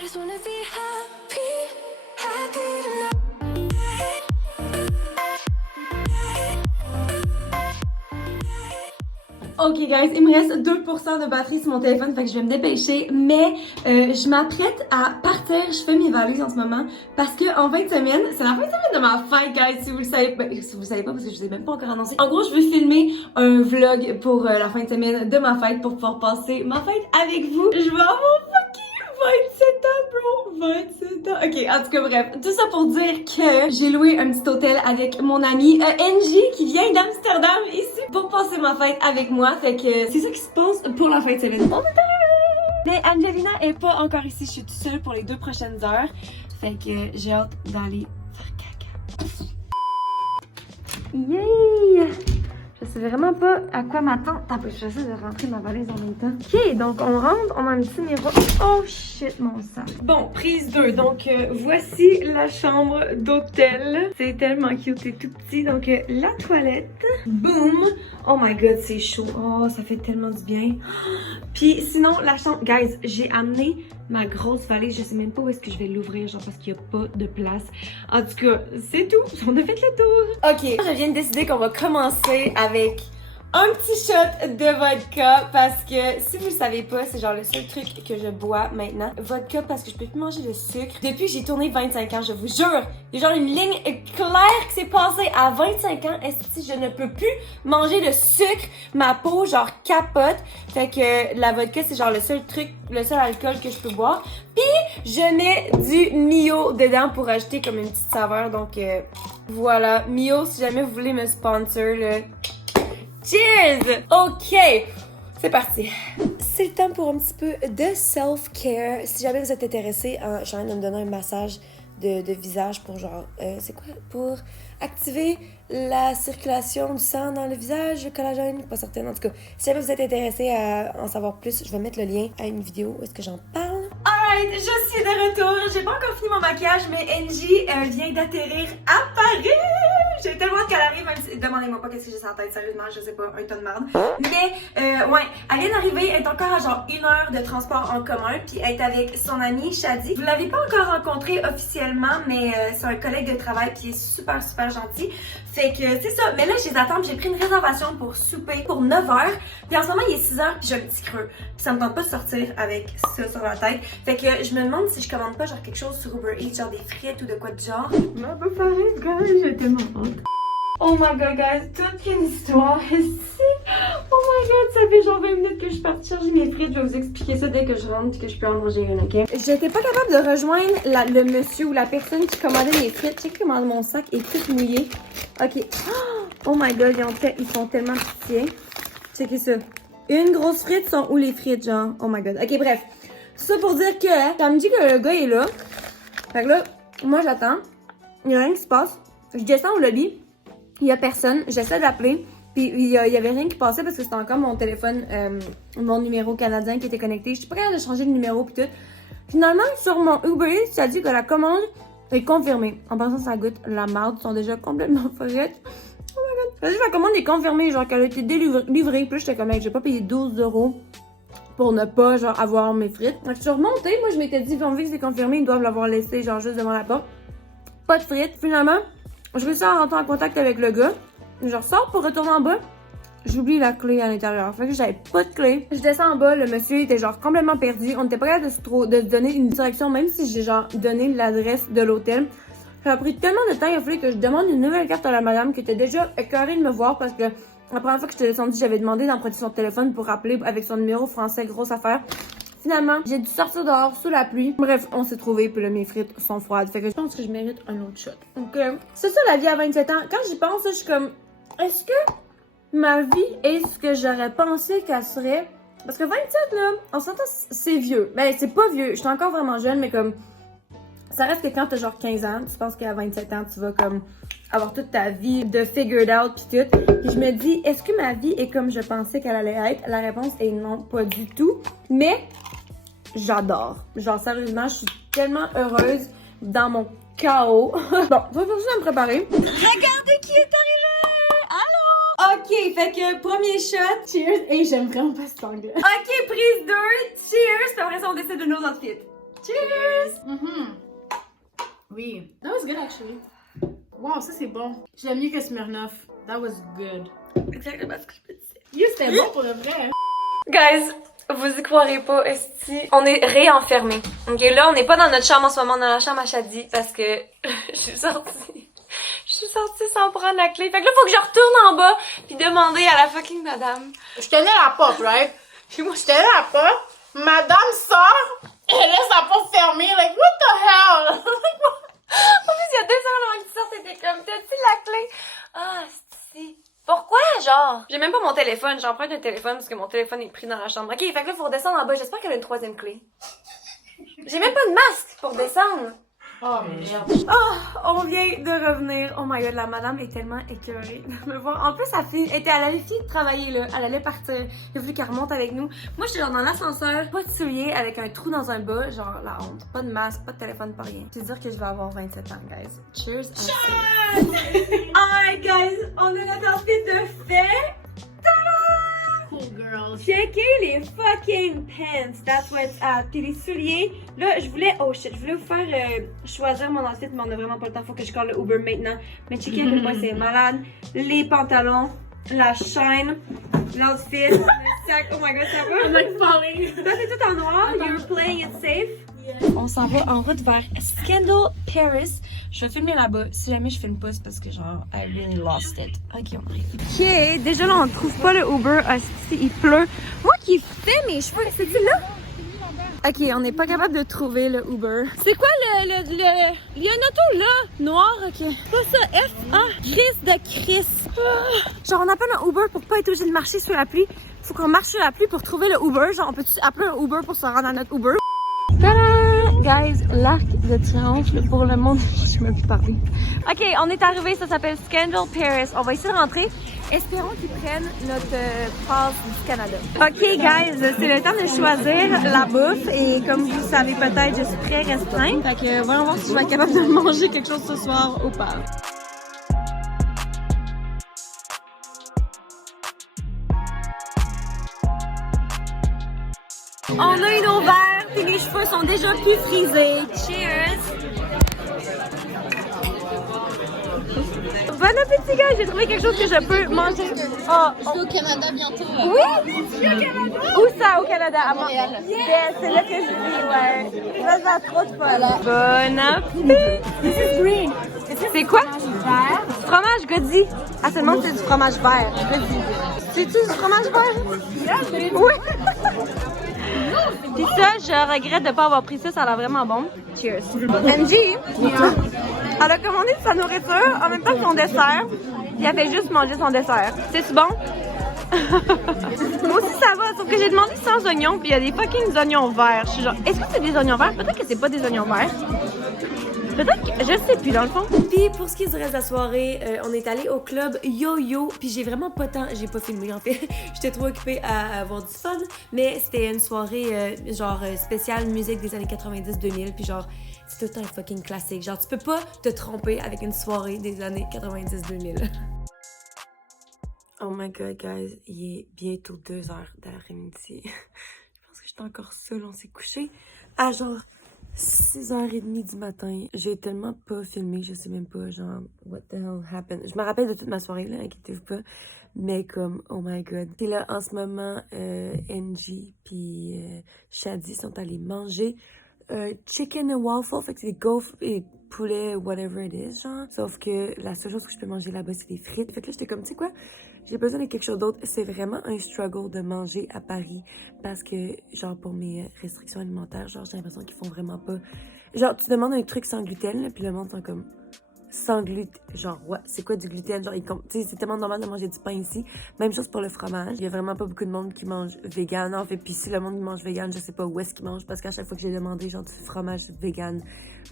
I just wanna be happy, happy tonight. Ok guys, il me reste 2% de batterie sur mon téléphone, fait que je vais me dépêcher, mais je m'apprête à partir, je fais mes valises en ce moment, parce que en fin de semaine, c'est la fin de semaine de ma fête guys, si vous le savez, si vous le savez pas parce que je vous ai même pas encore annoncé. En gros, je veux filmer un vlog pour la fin de semaine de ma fête pour pouvoir passer ma fête avec vous. Je vais avoir fucking 27 ans bro, 27 ans. Ok, en tout cas bref, tout ça pour dire que j'ai loué un petit hôtel avec mon amie Angie qui vient d'Amsterdam ici pour passer ma fête avec moi. Fait que c'est ça qui se passe pour la fin de semaine. On est arrivé! Mais Angelina est pas encore ici, je suis toute seule pour les 2 prochaines heures. Fait que j'ai hâte d'aller faire caca. Yay! Je sais vraiment pas à quoi m'attendre. Attends, je vais essayer de rentrer ma valise en même temps. Ok, donc on rentre, on a un petit miroir. Oh shit, mon sac. Bon, prise 2. Donc, voici la chambre d'hôtel. C'est tellement cute, c'est tout petit. Donc, la toilette. Boom! Oh my god, c'est chaud. Oh, ça fait tellement du bien. Puis sinon, la chambre. Guys, j'ai amené ma grosse valise. Je sais même pas où est-ce que je vais l'ouvrir, genre parce qu'il y a pas de place. En tout cas, c'est tout. On a fait le tour. Ok, je viens de décider qu'on va commencer avec un petit shot de vodka parce que si vous le savez pas, c'est genre le seul truc que je bois maintenant. Vodka parce que je peux plus manger de sucre. Depuis que j'ai tourné 25 ans, je vous jure, il y a genre une ligne claire qui s'est passée à 25 ans. Est-ce que je ne peux plus manger de sucre? Ma peau genre capote. Fait que la vodka c'est genre le seul truc, le seul alcool que je peux boire. Puis je mets du Mio dedans pour ajouter comme une petite saveur. Donc voilà, Mio si jamais vous voulez me sponsor là. Cheers! Ok, c'est parti. C'est le temps pour un petit peu de self-care. Si jamais vous êtes intéressé, je suis en train de me donner un massage de visage pour genre, c'est quoi? Pour activer la circulation du sang dans le visage, le collagène, pas certaine. En tout cas, si jamais vous êtes intéressé à en savoir plus, je vais mettre le lien à une vidéo où est-ce que j'en parle. Alright, je suis de retour. J'ai pas encore fini mon maquillage, mais Angie vient d'atterrir à Paris. J'ai tellement hâte qu'elle arrive, même si, demandez-moi pas qu'est-ce que j'ai sur la tête, sérieusement, je sais pas, un ton de merde. Mais, ouais, elle vient d'arriver, elle est encore à genre 1 heure de transport en commun, puis elle est avec son amie Shadi. Vous l'avez pas encore rencontré officiellement, mais c'est un collègue de travail qui est super, super gentil. Fait que, c'est ça. Mais là, je les attends, j'ai pris une réservation pour souper pour 9h. Puis en ce moment, il est 6h, puis j'ai un petit creux. Puis ça me tente pas de sortir avec ça sur la tête. Fait que je me demande si je commande pas genre quelque chose sur Uber Eats, genre des frites ou de quoi de genre. Ma peu pareil, guys, j'ai tellement hâte. Oh my god, guys, toute une histoire ici. Oh my god, ça fait genre 20 minutes que je suis partie charger mes frites. Je vais vous expliquer ça dès que je rentre et que je peux en manger une, ok? J'étais pas capable de rejoindre le monsieur ou la personne qui commandait mes frites. Check comment mon sac est tout mouillé. Ok. Oh my god, ils font tellement pitié. Checkez ça. Une grosse frite, sont où les frites, genre? Oh my god. Ok, bref. Tout ça pour dire que ça me dit que le gars est là. Fait que là, moi j'attends. Il y a rien qui se passe. Je descends au lobby. Il y a personne. J'essaie d'appeler. Puis il y avait rien qui passait parce que c'était encore mon téléphone, mon numéro canadien qui était connecté. Je suis pas capable de changer le numéro pis tout. Finalement, sur mon Uber Eats, ça dit que la commande est confirmée. En pensant que ça goûte la marde, ils sont déjà complètement frites. Oh my god. Ça dit que la commande est confirmée, genre qu'elle a été délivrée. Puis j'étais comme, j'ai pas payé 12 € pour ne pas, genre, avoir mes frites. Donc je suis remontée. Moi, je m'étais dit, vu que c'est confirmé, ils doivent l'avoir laissé, genre, juste devant la porte. Pas de frites. Finalement, je réussis à rentrer en contact avec le gars. Je ressors pour retourner en bas. J'oublie la clé à l'intérieur. Fait que j'avais pas de clé. Je descends en bas. Le monsieur était genre complètement perdu. On n'était pas capable de se donner une direction, même si j'ai genre donné l'adresse de l'hôtel. Ça a pris tellement de temps. Il a fallu que je demande une nouvelle carte à la madame qui était déjà écœurée de me voir parce que la première fois que je j'étais descendue, j'avais demandé d'emprunter son téléphone pour rappeler avec son numéro français. Grosse affaire. Finalement, j'ai dû sortir dehors sous la pluie. Bref, on s'est trouvés, puis là, mes frites sont froides. Fait que je pense que je mérite un autre shot. Donc, c'est ça la vie à 27 ans. Quand j'y pense, je suis comme, est-ce que ma vie est ce que j'aurais pensé qu'elle serait? Parce que 27, là, on s'entend, c'est vieux. Ben, c'est pas vieux. Je suis encore vraiment jeune, mais comme, ça reste que quand t'as genre 15 ans, tu penses qu'à 27 ans, tu vas comme avoir toute ta vie de figured out pis tout. Puis je me dis, est-ce que ma vie est comme je pensais qu'elle allait être? La réponse est non, pas du tout. Mais j'adore. Genre, sérieusement, je suis tellement heureuse dans mon chaos. Bon, je vais commencer à me préparer. Regardez qui est arrivé! Allô? Ok, fait que premier shot. Cheers. Et j'aime vraiment pas cet angle. Ok, prise 2. Cheers. Puis après ça, on décide de nos outfits. Cheers! Oui. That was good actually. Wow, ça c'est bon. Je l'aime mieux que Smirnoff. That was good. Exactement ce que je peux dire. Yo, c'était bon pour le vrai. Guys, vous y croirez pas, esti. On est réenfermés. Ok, là, on n'est pas dans notre chambre en ce moment, on est dans la chambre à Shadi parce que je suis sortie. Je suis sortie sans prendre la clé. Fait que là, faut que je retourne en bas puis demander à la fucking madame. Je tenais la porte, right? Puis moi, Je tenais la porte. Madame sort. Elle laisse la porte fermée. Like, what the hell? en plus, il y a 2 heures avant qu'il sorte, t'étais comme, t'as-tu la clé? Ah, c'est pourquoi, genre? J'ai même pas mon téléphone, j'emprunte un téléphone parce que mon téléphone est pris dans la chambre. Ok, fait que là, faut redescendre en bas. J'espère qu'elle a une 3e clé. J'ai même pas de masque pour descendre. Oh merde. On vient de revenir. Oh my god, la madame est tellement écœurée de me voir. En plus, elle allait fini de travailler, là. Elle allait partir. Il a fallu qu'elle remonte avec nous. Moi, je suis genre dans l'ascenseur, pas de souliers, avec un trou dans un bas, genre la honte. Pas de masque, pas de téléphone, pas rien. C'est dire que je vais avoir 27 ans, guys. Cheers. Alright, guys, on a notre outfit de fait. Cool girl. Checkez les fucking pants, that's what's up. Puis les souliers, là, je voulais vous faire choisir mon outfit, mais on a vraiment pas le temps, faut que je colle le Uber maintenant. Mais checkez à quel point c'est malade. Les pantalons, la chaîne, l'outfit, le sac, oh my god, ça va? I'm like falling. Toi, c'est tout en noir, you're playing it safe. On s'en va en route vers Scandal Paris. Je vais filmer là-bas. Si jamais je filme pas, c'est parce que genre, I really lost it. Ok, on arrive. Ok, déjà là, on trouve pas le Uber. Il pleut. Moi qui fais mes cheveux, c'est-tu là? Ok, on n'est pas capable de trouver le Uber. C'est quoi il y a une auto là, noir, ok. Pas ça, F, A, Chris de Chris. Genre, on appelle un Uber pour pas être obligé de marcher sous la pluie. Faut qu'on marche sur la pluie pour trouver le Uber. Genre, on peut appeler un Uber pour se rendre à notre Uber? Tada! Guys, l'arc de triomphe pour le monde. Je me plus parler. Ok, on est arrivé, ça s'appelle Scandal Paris. On va essayer de rentrer. Espérons qu'ils prennent notre passe du Canada. Ok, guys, c'est le temps de choisir la bouffe. Et comme vous le savez peut-être, je suis très restreinte. Fait que voyons voir si je vais être capable de manger quelque chose ce soir ou pas. On a eu nos verres, puis les cheveux sont déjà plus frisés. Cheers! Bon appétit, gars! J'ai trouvé quelque chose que je peux manger. Je vais au Canada bientôt. Oui? Tu es au Canada? Où ça, au Canada? À Montréal. Yes, c'est là que je vis, ouais. Ça, ça a trop de fun. Bon appétit! This is green. C'est quoi? Vert. Fromage Godzi. Ah, seulement c'est du fromage vert. Godzi. C'est-tu du fromage vert? Oui! Puis ça, je regrette de pas avoir pris ça, ça a l'air vraiment bon. Cheers. MJ, elle a commandé sa nourriture en même temps que son dessert. Puis elle fait juste manger son dessert. C'est-tu bon? Moi aussi ça va, sauf que j'ai demandé sans oignons, puis il y a des fucking oignons verts. Je suis genre, est-ce que c'est des oignons verts? Peut-être que c'est pas des oignons verts. Peut-être que je sais plus dans le fond. Puis pour ce qui est du reste de la soirée, on est allé au club Yo-Yo. Puis j'ai vraiment pas tant, j'ai pas filmé en fait. J'étais trop occupée à avoir du fun. Mais c'était une soirée genre spéciale musique des années 90-2000. Puis genre, c'est tout un fucking classique. Genre, tu peux pas te tromper avec une soirée des années 90-2000. Oh my god, guys, il est bientôt 2h de l'après-midi. Je pense que j'étais encore seule, on s'est couché à genre 6h30 du matin. J'ai tellement pas filmé, je sais même pas, genre, what the hell happened. Je me rappelle de toute ma soirée, là, inquiétez-vous pas. Mais comme, oh my god. Et là, en ce moment, NG puis Shadi sont allés manger chicken and waffle, fait que c'est des gaufres et poulet, whatever it is, genre. Sauf que la seule chose que je peux manger là-bas, c'est des frites. Fait que là, j'étais comme, tu sais quoi? J'ai besoin de quelque chose d'autre. C'est vraiment un struggle de manger à Paris parce que, genre, pour mes restrictions alimentaires, genre, j'ai l'impression qu'ils font vraiment pas... Genre, tu demandes un truc sans gluten, là, puis le monde sont comme... Sans gluten. Genre, ouais, c'est quoi du gluten? Genre, tu sais, c'est tellement normal de manger du pain ici. Même chose pour le fromage. Il y a vraiment pas beaucoup de monde qui mange vegan. En fait, puis si le monde qui mange vegan, je sais pas où est-ce qu'ils mangent parce qu'à chaque fois que j'ai demandé, genre, du fromage vegan,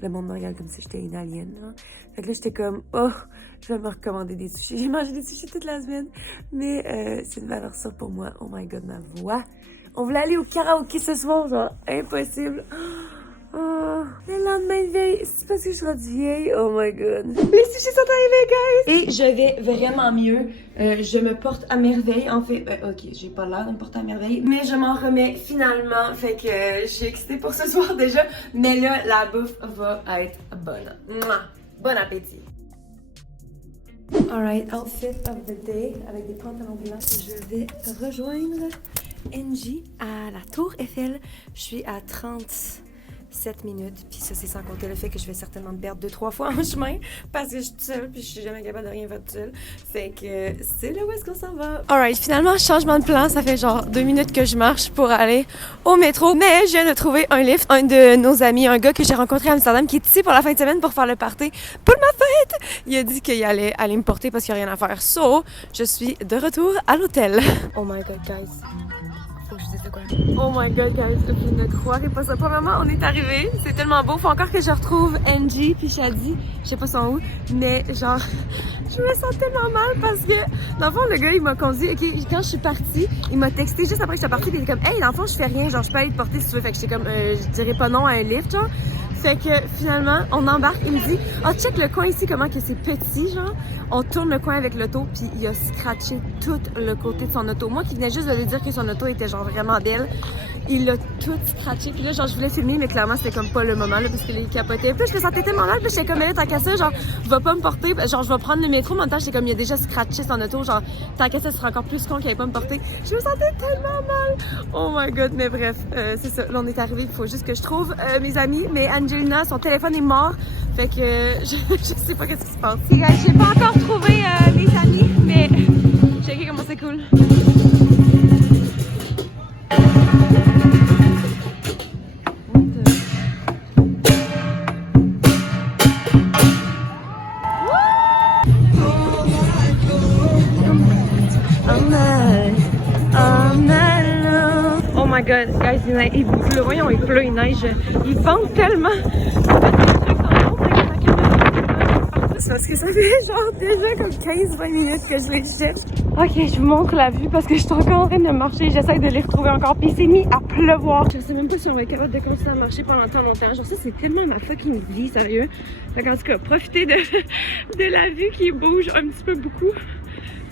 le monde me regarde comme si j'étais une alien, genre. Fait que là, j'étais comme, oh, je vais me recommander des sushis. J'ai mangé des sushis toute la semaine. Mais, c'est une valeur sûre pour moi. Oh my god, ma voix. On voulait aller au karaoké ce soir, genre, impossible. Oh, le lendemain de veille, c'est parce que je suis rendue vieille. Oh my god. Les sushis sont arrivés, guys! Et je vais vraiment mieux. Je me porte à merveille. En fait, ok, j'ai pas l'air de me porter à merveille, mais je m'en remets finalement. Fait que je suis excitée pour ce soir déjà. Mais là, la bouffe va être bonne. Mouah! Bon appétit! Alright, outfit of the day avec des pantalons blancs. Je vais rejoindre Angie à la Tour Eiffel. Je suis à 37 minutes, puis ça c'est sans compter le fait que je vais certainement me perdre 2-3 fois en chemin parce que je suis toute seule puis je suis jamais capable de rien faire toute seule. Fait que c'est là où est-ce qu'on s'en va. Alright, finalement changement de plan, ça fait genre 2 minutes que je marche pour aller au métro, mais je viens de trouver un lift. Un de nos amis, un gars que j'ai rencontré à Amsterdam qui est ici pour la fin de semaine pour faire le party pour ma fête, il a dit qu'il allait aller me porter parce qu'il n'y a rien à faire. So, je suis de retour à l'hôtel. Oh my god guys. Faut que je dise de quoi. Oh my god, guys, je ne croirais pas ça. Pour le moment, on est arrivé. C'est tellement beau. Faut encore que je retrouve Angie puis Shadi. Je sais pas son où, mais genre, je me sens tellement mal parce que, dans le fond, le gars, il m'a conduit. Ok, quand je suis partie, il m'a texté juste après que j'étais partie. Puis il était comme, hey, dans le fond, je fais rien. Genre, je peux aller te porter si tu veux. Fait que j'étais comme, je dirais pas non à un lift, genre. Fait que finalement, on embarque. Il me dit, oh, check le coin ici, comment que c'est petit, genre. On tourne le coin avec l'auto, puis il a scratché tout le côté de son auto. Moi qui venais juste de lui dire que son auto était genre vraiment belle, il l'a tout scratché. Puis là, genre, je voulais filmer, mais clairement, c'était comme pas le moment, là, parce qu'il capotait. Puis je me sentais tellement mal, puis j'étais comme, tant qu'à ça, genre, va pas me porter, genre, je vais prendre le métro. En même temps, j'étais comme, il a déjà scratché son auto, genre, tant qu'à ça, ce serait encore plus con qu'il allait pas me porter. Je me sentais tellement mal. Oh my god, mais bref, c'est ça. Là, on est arrivé, il faut juste que je trouve mes amis, mais Angelina, son téléphone est mort. Fait que je sais pas qu'est-ce qui se passe. J'ai pas encore trouvé mes amis, mais checkez comment c'est cool. Oh my god, guys, il pleut, voyons, il pleut, il neige, il vente tellement. C'est parce que ça fait genre déjà comme 15-20 minutes que je les cherche. Ok, je vous montre la vue parce que je suis encore en train de marcher. J'essaie de les retrouver encore. Puis il s'est mis à pleuvoir. Je sais même pas si on va être capable de continuer à marcher pendant tant longtemps. Genre ça, c'est tellement ma fucking vie, sérieux. Fait qu'en tout cas, profitez de la vue qui bouge un petit peu beaucoup.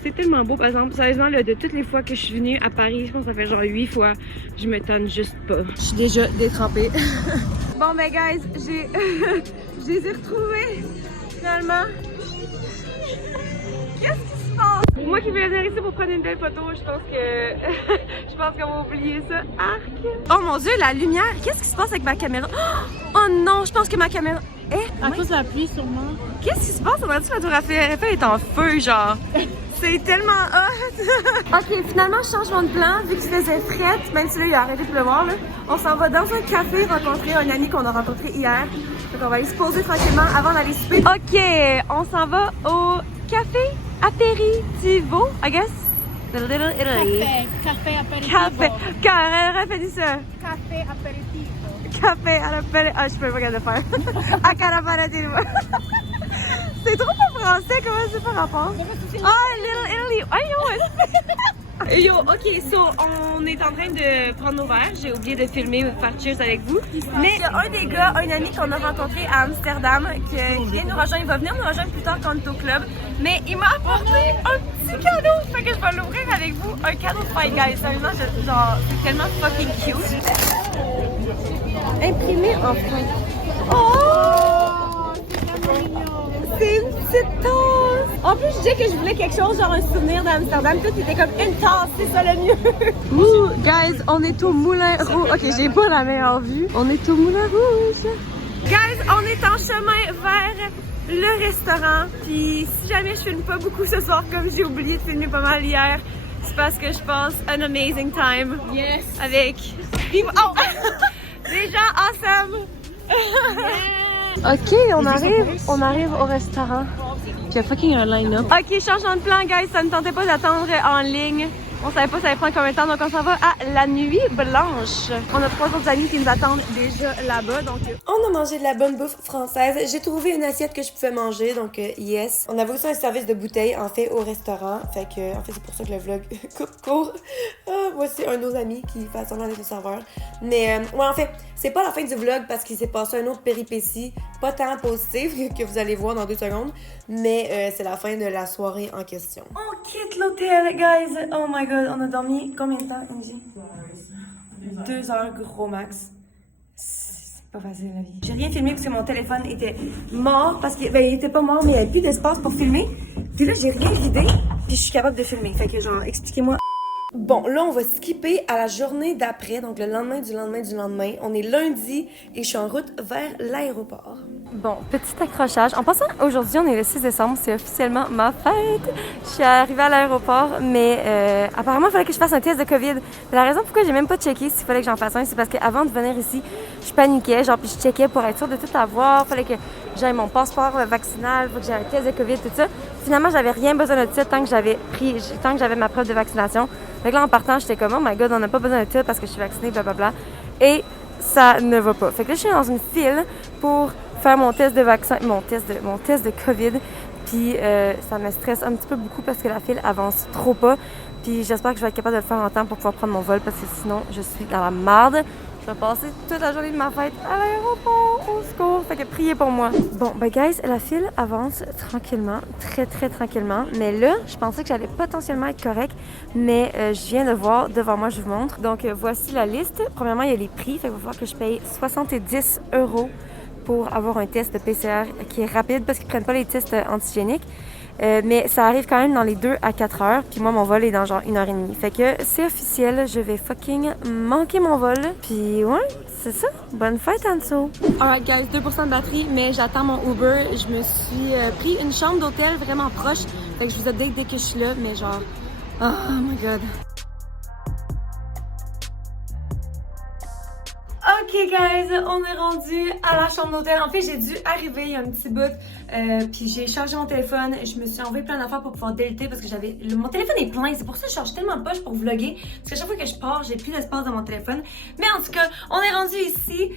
C'est tellement beau, par exemple. Sérieusement, là, de toutes les fois que je suis venue à Paris, je pense que ça fait genre 8 fois, je me tanne juste pas. Je suis déjà détrempée. Bon, ben, guys, je les ai retrouvés. Finalement, qu'est-ce qui se passe? Moi qui voulais venir ici pour prendre une belle photo, je pense qu'on va oublier ça. Arc! Oh mon dieu, la lumière! Qu'est-ce qui se passe avec ma caméra? Oh non, je pense que ma caméra... À cause de la pluie, sûrement. Qu'est-ce qui se passe? On a dit que la tour Eiffel est en feu, genre. C'est tellement hot! Ok, finalement, changement de plan. Vu qu'il faisait fret, même si là, il a arrêté de pleuvoir, là, on s'en va dans un café rencontrer un ami qu'on a rencontré hier. Donc, on va aller se poser tranquillement avant d'aller souper. Ok, on s'en va au café aperitivo, I guess. The Little Italy. Café aperitivo. Café, refais ça. Café aperitivo. Café aperitivo. Ah, je peux pas le faire. A caraparativo. C'est trop pas français, comment c'est par rapport? Ah, Little Italy. I know it. Yo, ok, so on est en train de prendre nos verres. J'ai oublié de filmer, de faire cheers avec vous. Mais il y a un des gars, un ami qu'on a rencontré à Amsterdam qui vient nous rejoindre. Il va venir nous rejoindre plus tard quand on est au club. Mais il m'a apporté un petit cadeau. Fait que je vais l'ouvrir avec vous. Un cadeau de Fight Guys. Sérieusement, genre, c'est tellement fucking cute. Imprimé en France. Oh! C'est une petite tasse! En plus, je disais que je voulais quelque chose, genre un souvenir d'Amsterdam. Tout c'était comme une tasse, c'est ça le mieux! Ouh, guys, on est au Moulin Rouge. Ok, j'ai pas la meilleure vue. On est au Moulin Rouge. Guys, on est en chemin vers le restaurant. Puis si jamais je filme pas beaucoup ce soir, comme j'ai oublié de filmer pas mal hier, c'est parce que je passe un amazing time. Yes! Avec oh! Des gens awesome! Ok, on arrive au restaurant. Il y a fucking un line-up. Ok, changeant de plan, guys. Ça ne tentait pas d'attendre en ligne. On savait pas ça allait prendre combien de temps, donc on s'en va à la Nuit Blanche. On a 3 autres amis qui nous attendent déjà là-bas, donc... On a mangé de la bonne bouffe française. J'ai trouvé une assiette que je pouvais manger, donc yes. On avait aussi un service de bouteille, en fait, au restaurant. Fait que, en fait, c'est pour ça que le vlog coupe court. Voici un de nos amis qui fait semblant d'être le serveur. Mais, ouais, en fait, c'est pas la fin du vlog parce qu'il s'est passé un autre péripétie, pas tant positive, que vous allez voir dans 2 secondes. Mais c'est la fin de la soirée en question. On quitte l'hôtel, guys! Oh my god, on a dormi combien de temps, Angie? 2 heures gros max. C'est pas facile la vie. J'ai rien filmé parce que mon téléphone était mort, parce qu'il il était pas mort, mais il n'y avait plus d'espace pour filmer. Puis là, j'ai rien vidé, puis je suis capable de filmer. Fait que genre, expliquez-moi. Bon, là, on va skipper à la journée d'après, donc le lendemain du lendemain du lendemain. On est lundi et je suis en route vers l'aéroport. Bon, petit accrochage. En passant, aujourd'hui, on est le 6 décembre, c'est officiellement ma fête. Je suis arrivée à l'aéroport, mais apparemment, il fallait que je fasse un test de COVID. La raison pourquoi j'ai même pas checké s'il fallait que j'en fasse un, c'est parce qu'avant de venir ici, je paniquais, genre, puis je checkais pour être sûre de tout avoir. Il fallait que j'aie mon passeport vaccinal, il faut que j'aie un test de COVID, tout ça. Finalement, j'avais rien besoin de ça tant que j'avais ma preuve de vaccination. Fait que là, en partant, j'étais comme, oh my god, on n'a pas besoin de ça parce que je suis vaccinée, blablabla. Et ça ne va pas. Fait que là, je suis dans une file pour faire mon test de vaccin, mon test de COVID. Puis ça me stresse un petit peu beaucoup parce que la file avance trop pas. Puis j'espère que je vais être capable de le faire en temps pour pouvoir prendre mon vol parce que sinon, je suis dans la marde. Je vais passer toute la journée de ma fête à l'aéroport, au secours. Fait que priez pour moi. Bon, ben guys, la file avance tranquillement, très tranquillement. Mais là, je pensais que j'allais potentiellement être correct, mais je viens de voir, devant moi, je vous montre. Donc, voici la liste. Premièrement, il y a les prix. Fait qu'il va falloir que je paye 70 € pour avoir un test de PCR qui est rapide parce qu'ils prennent pas les tests antigéniques. Mais ça arrive quand même dans les 2 à 4 heures. Puis moi, mon vol est dans genre 1h30. Fait que c'est officiel, je vais fucking manquer mon vol. Puis ouais, c'est ça. Bonne fête, Anso. Alright, guys, 2% de batterie, mais j'attends mon Uber. Je me suis pris une chambre d'hôtel vraiment proche. Fait que je vous update dès que je suis là, mais genre... Oh my god. Ok guys, on est rendu à la chambre d'hôtel. En fait, j'ai dû arriver il y a un petit bout, puis j'ai chargé mon téléphone. Je me suis envoyé plein d'affaires pour pouvoir déliter parce que mon téléphone est plein. C'est pour ça que je charge tellement de poche pour vlogger. Parce que chaque fois que je pars, j'ai plus d'espace dans mon téléphone. Mais en tout cas, on est rendu ici.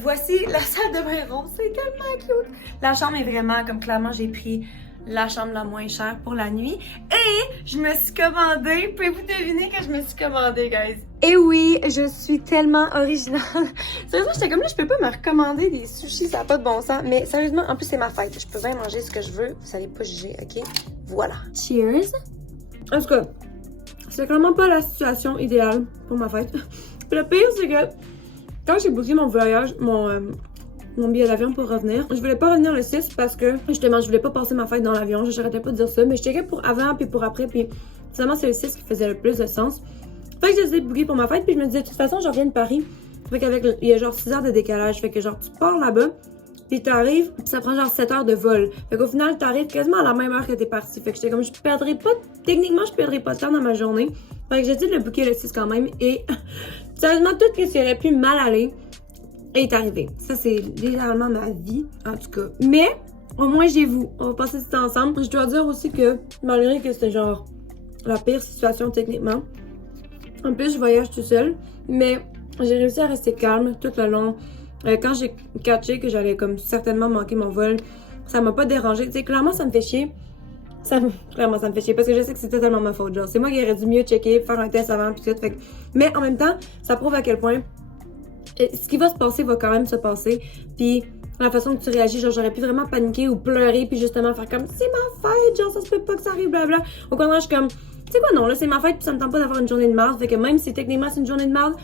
Voici la salle de bain ronde. C'est tellement cute. La chambre est vraiment, comme clairement, j'ai pris la chambre la moins chère pour la nuit. Et je me suis commandé, pouvez-vous deviner que je me suis commandé, guys? Et oui, je suis tellement originale. Sérieusement, j'étais comme là, je peux pas me recommander des sushis, ça n'a pas de bon sens. Mais sérieusement, en plus, c'est ma fête. Je peux bien manger ce que je veux. Vous allez pas juger, ok? Voilà. Cheers! En tout cas, c'est clairement pas la situation idéale pour ma fête. Puis le pire, c'est que quand j'ai booké mon voyage, mon billet d'avion pour revenir. Je voulais pas revenir le 6 parce que, justement, je voulais pas passer ma fête dans l'avion. J'arrêtais pas de dire ça, mais je checkais pour avant puis pour après, puis finalement, c'est le 6 qui faisait le plus de sens. Fait que j'ai décidé de booker pour ma fête, puis je me disais, de toute façon, je reviens de Paris. Fait qu'avec, il y a genre 6 heures de décalage. Fait que genre, tu pars là-bas, puis t'arrives, puis ça prend genre 7 heures de vol. Fait qu'au final, t'arrives quasiment à la même heure que t'es parti. Fait que j'étais comme, techniquement, je perdrais pas de temps dans ma journée. Fait que j'ai dit de le booker le 6 quand même, et sérieusement, tout ce qui aurait pu mal aller est arrivé. Ça, c'est littéralement ma vie, en tout cas. Mais, au moins, j'ai vous. On va passer du temps ensemble. Je dois dire aussi que, malgré que c'est genre la pire situation techniquement, en plus, je voyage tout seul, mais j'ai réussi à rester calme tout le long. Quand j'ai catché que j'allais comme certainement manquer mon vol, ça m'a pas dérangé. Tu sais, clairement, ça me fait chier. Clairement, ça me fait chier parce que je sais que c'est totalement ma faute. Genre, c'est moi qui aurais dû mieux checker, faire un test avant, puis tout. Fait que... Mais en même temps, ça prouve à quel point ce qui va se passer va quand même se passer. Puis la façon que tu réagis, genre j'aurais pu vraiment paniquer ou pleurer puis justement faire comme c'est ma fête, genre ça se peut pas que ça arrive, blabla. Au contraire, je suis comme, tu sais quoi, non, là c'est ma fête puis ça me tente pas d'avoir une journée de marde. Fait que même si techniquement c'est une journée de marde,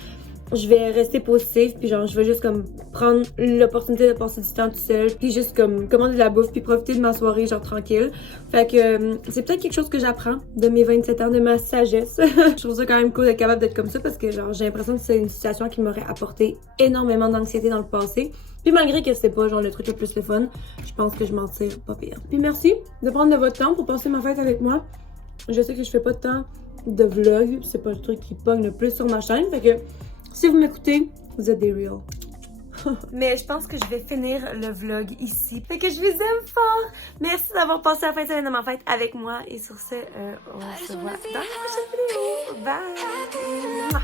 je vais rester positive puis genre je vais juste comme prendre l'opportunité de passer du temps tout seul puis juste comme commander de la bouffe puis profiter de ma soirée genre tranquille. Fait que c'est peut-être quelque chose que j'apprends de mes 27 ans, de ma sagesse. Je trouve ça quand même cool d'être capable d'être comme ça parce que genre j'ai l'impression que c'est une situation qui m'aurait apporté énormément d'anxiété dans le passé. Puis malgré que c'était pas genre le truc le plus le fun, je pense que je m'en tire pas pire. Puis merci de prendre de votre temps pour passer ma fête avec moi. Je sais que je fais pas de temps de vlog, c'est pas le truc qui pogne le plus sur ma chaîne, fait que si vous m'écoutez, vous êtes des real. Mais je pense que je vais finir le vlog ici. Fait que je vous aime fort. Merci d'avoir passé la fin de semaine de ma fête avec moi. Et sur ce, on se voit dans la prochaine vidéo. Bye!